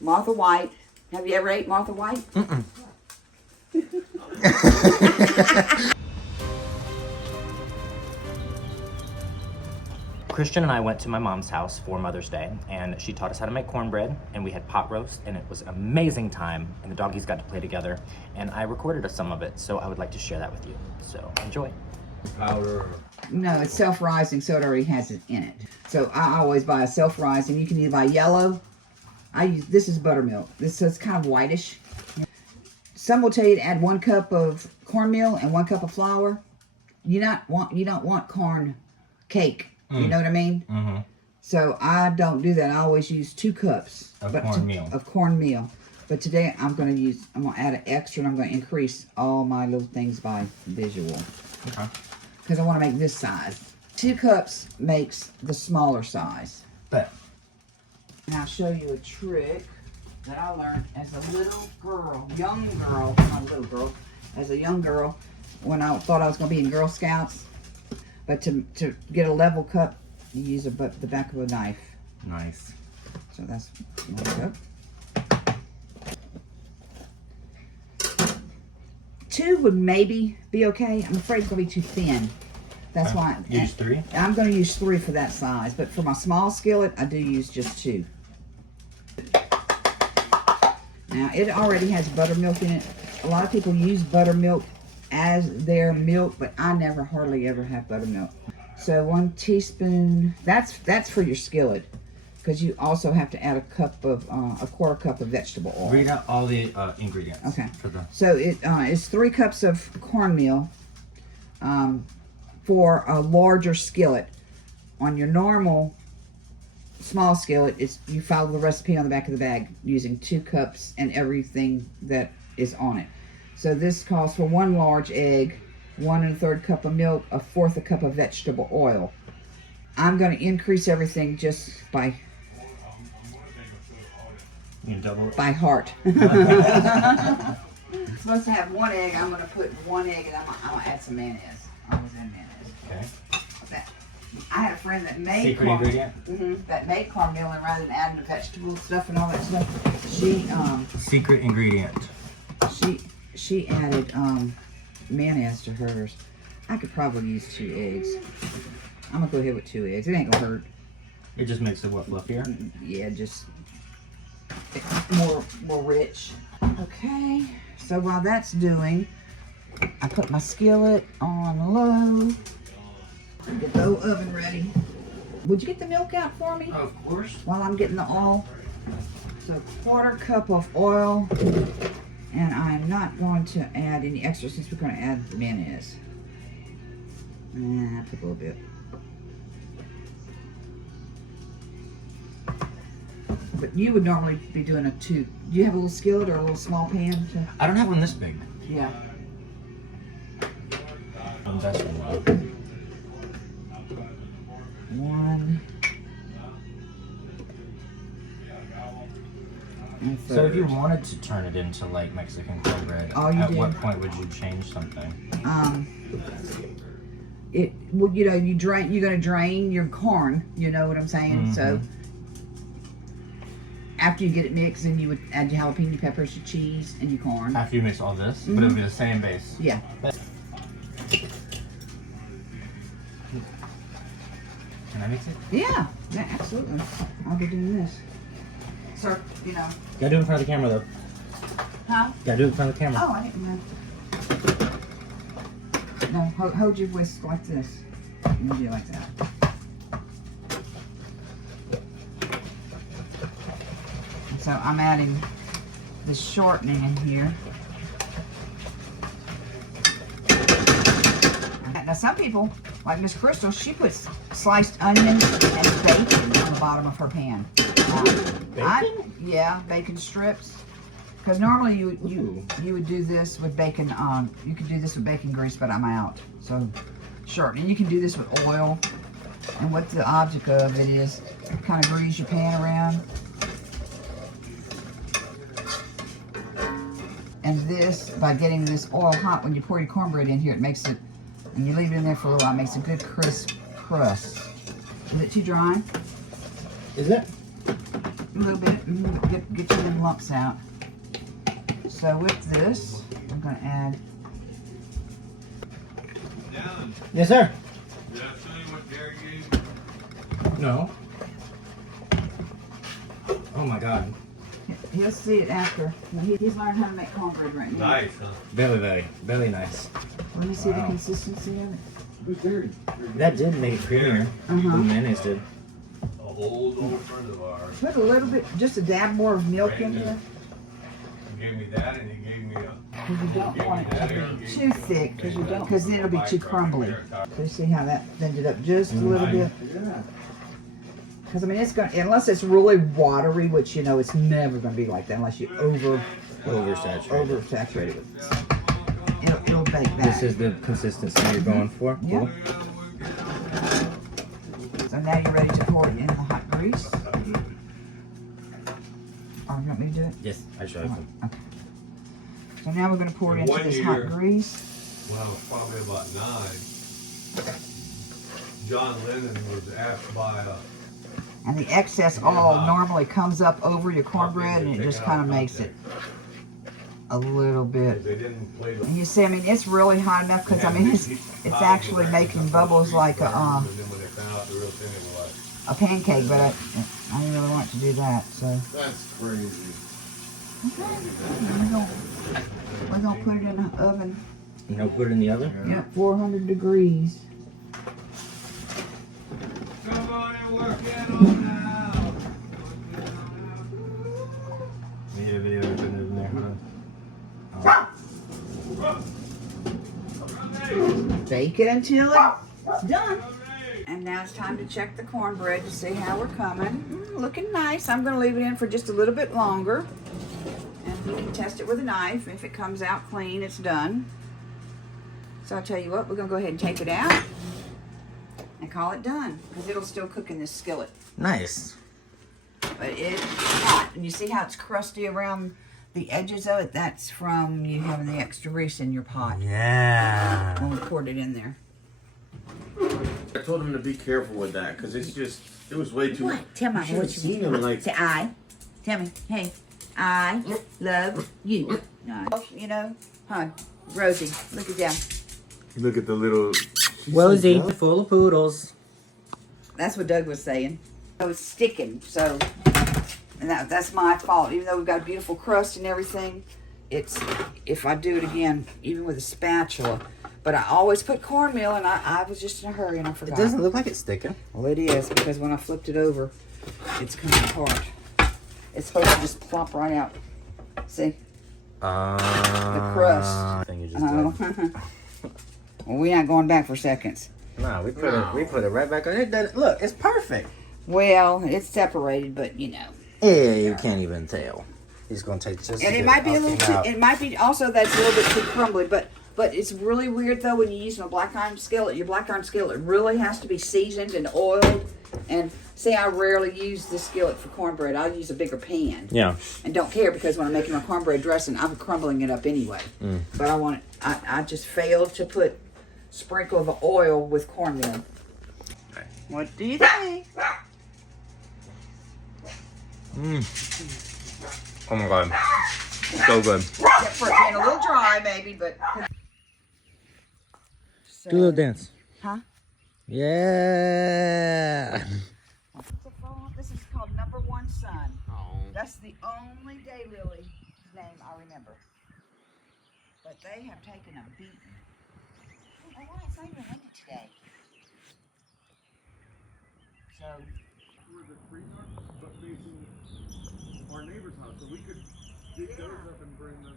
Martha White. Have you ever ate Martha White? Mm-mm. Christian and I went to my mom's house for Mother's Day, and she taught us how to make cornbread, and we had pot roast, and it was an amazing time, and the doggies got to play together, and I recorded some of it, so I would like to share that with you. So enjoy. Powder. No, it's self-rising, so it already has it in it. So I always buy a self-rising. You can either buy yellow. This is buttermilk. So it's kind of whitish. Some will tell you to add 1 cup of cornmeal and 1 cup of flour. You don't want corn cake. You know what I mean? Mm-hmm. So I don't do that. I always use 2 cups of cornmeal. Of cornmeal. But today I'm gonna add an extra, and I'm gonna increase all my little things by visual. Okay. Because I want to make this size. 2 cups makes the smaller size. Bet. And I'll show you a trick that I learned as a little girl, not a little girl, as a young girl, when I thought I was going to be in Girl Scouts. But to get a level cup, you use the back of a knife. Nice. So that's 1 cup. 2 would maybe be okay. I'm afraid it's going to be too thin. That's why. Use 3? I'm going to use 3 for that size. But for my small skillet, I do use just 2. Now, it already has buttermilk in it. A lot of people use buttermilk as their milk, but I never hardly ever have buttermilk. So 1 teaspoon, that's for your skillet, because you also have to add a quarter cup of vegetable oil. Read out all the ingredients. Okay. For the... So it's 3 cups of cornmeal for a larger skillet. On your normal small skillet, you follow the recipe on the back of the bag using 2 cups and everything that is on it. So this calls for 1 large egg, 1 1/3 cup of milk, 1/4 cup of vegetable oil. I'm going to increase everything just by by heart. It's supposed to have 1 egg. I'm going to put 1 egg, and I'm going to add some mayonnaise. Always add mayonnaise. Okay. I had a friend that made secret ingredient. That made cornmeal, and rather than adding the vegetable stuff and all that stuff, she secret ingredient. She added mayonnaise to hers. I could probably use 2 eggs. I'm gonna go ahead with 2 eggs. It ain't gonna hurt. It just makes it what, fluffier? Yeah, just more rich. Okay. So while that's doing, I put my skillet on low. Get the oven ready. Would you get the milk out for me? Of course. While I'm getting the oil. So 1/4 cup of oil. And I'm not going to add any extra since we're going to add mayonnaise. I put a little bit. But you would normally be doing a 2. Do you have a little skillet or a little small pan? I don't have one this big. Yeah. That's 1. 1. So if you wanted to turn it into like Mexican cornbread, at what point would you change something? Well, you're gonna drain your corn. You know what I'm saying? So after you get it mixed, then you would add your jalapeno peppers, your cheese, and your corn. After you mix all this, but it would be the same base. Yeah. Can I mix it? Yeah, absolutely. I'll be doing this. So, Gotta do it in front of the camera though. Huh? Gotta do it in front of the camera. Oh, I didn't know. No, hold your whisk like this. And do it like that. And so I'm adding the shortening in here. Now some people, like Miss Crystal, she puts sliced onions and bacon on the bottom of her pan. Bacon? Yeah, bacon strips. Because normally you would do this with bacon. You could do this with bacon grease, but I'm out. So short, and you can do this with oil. And what the object of it is, kind of grease your pan around. And this, by getting this oil hot, when you pour your cornbread in here, it makes it, and you leave it in there for a little while, it makes a good crisp crust. Is it too dry? Is it? A little bit. Get your little lumps out. So with this, I'm going to add. Alan, Yes, sir. did I tell you what Gary gave? No. Oh my God. He'll see it after. He's learned how to make cornbread right now. Nice, huh? Very nice. Let me see the Wow. consistency of it. Who's Gary? That did make it creamier. The mayonnaise did. A old friend of ours. Put a little bit, just a dab more of milk in there. He gave me that and he gave me a... Because you don't want it to be too thick, because then it'll be too crumbly. So you see how that thinned it up just a little bit? Because I mean, it's going to, unless it's really watery, which you know it's never going to be like that unless you oversaturate it with this. It'll bake back. This is the consistency you're going for. Yep. So now you're ready to pour it in the hot grease. Or you want me to do it? Yes, I showed you. Okay. So now we're going to pour it into this hot grease. When I was probably about 9, John Lennon was asked by And the excess oil normally comes up over your cornbread and it just kind of makes it a little bit. they didn't play the... And you see, I mean, it's really hot enough because I mean, it's actually making bubbles like And then when they found out the real thing, they were like... a pancake, but I didn't really want to do that, so. That's crazy. Okay. We're gonna put it in the oven. You know, put it in the oven? Yep, 400 degrees. Come on and work it on now. Video, put it in there. Bake it until it's done. And now it's time to check the cornbread to see how we're coming. Looking nice. I'm gonna leave it in for just a little bit longer. And you can test it with a knife. If it comes out clean, it's done. So I'll tell you what, we're gonna go ahead and take it out and call it done, because it'll still cook in this skillet. Nice. But it's hot, and you see how it's crusty around the edges of it? That's from you having the extra grease in your pot Yeah. when we poured it in there. I told him to be careful with that because it's just, it was way too. What? Tell me You what should have seen him like. Say I. Tell me, hey, I love you. No. You know, huh? Rosie, look at that. Look at the little. Rosie, full of poodles. That's what Doug was saying. I was sticking, so, and that's my fault. Even though we've got a beautiful crust and everything, it's, if I do it again, even with a spatula. But I always put cornmeal, and I was just in a hurry and I forgot. It doesn't look like it's sticking. Well, it is, because when I flipped it over, it's coming apart. It's supposed to just plop right out. See? The crust. Thing you just did. Well, we're not going back for seconds. No, we put it right back on. It doesn't, look, it's perfect. Well, it's separated, but you know. Yeah, you can't even tell. He's gonna take just. And it might be a little too, it might be also that's a little bit too crumbly, but it's really weird though when you're using a black iron skillet. Your black iron skillet really has to be seasoned and oiled. And see, I rarely use this skillet for cornbread. I'll use a bigger pan. Yeah. And don't care, because when I'm making my cornbread dressing, I'm crumbling it up anyway. But I want it, I just failed to put sprinkle of oil with cornmeal. Okay. What do you think? Oh my god. So good. Except for it being a little dry, maybe, but. So, Do a little dance. Huh? Yeah. This is called Number One Sun. That's the only daylily name I remember. But they have taken a beating. Oh, why it's not even windy today. So. We're the free north, but facing our neighbor's house, so we could dig those up and bring them.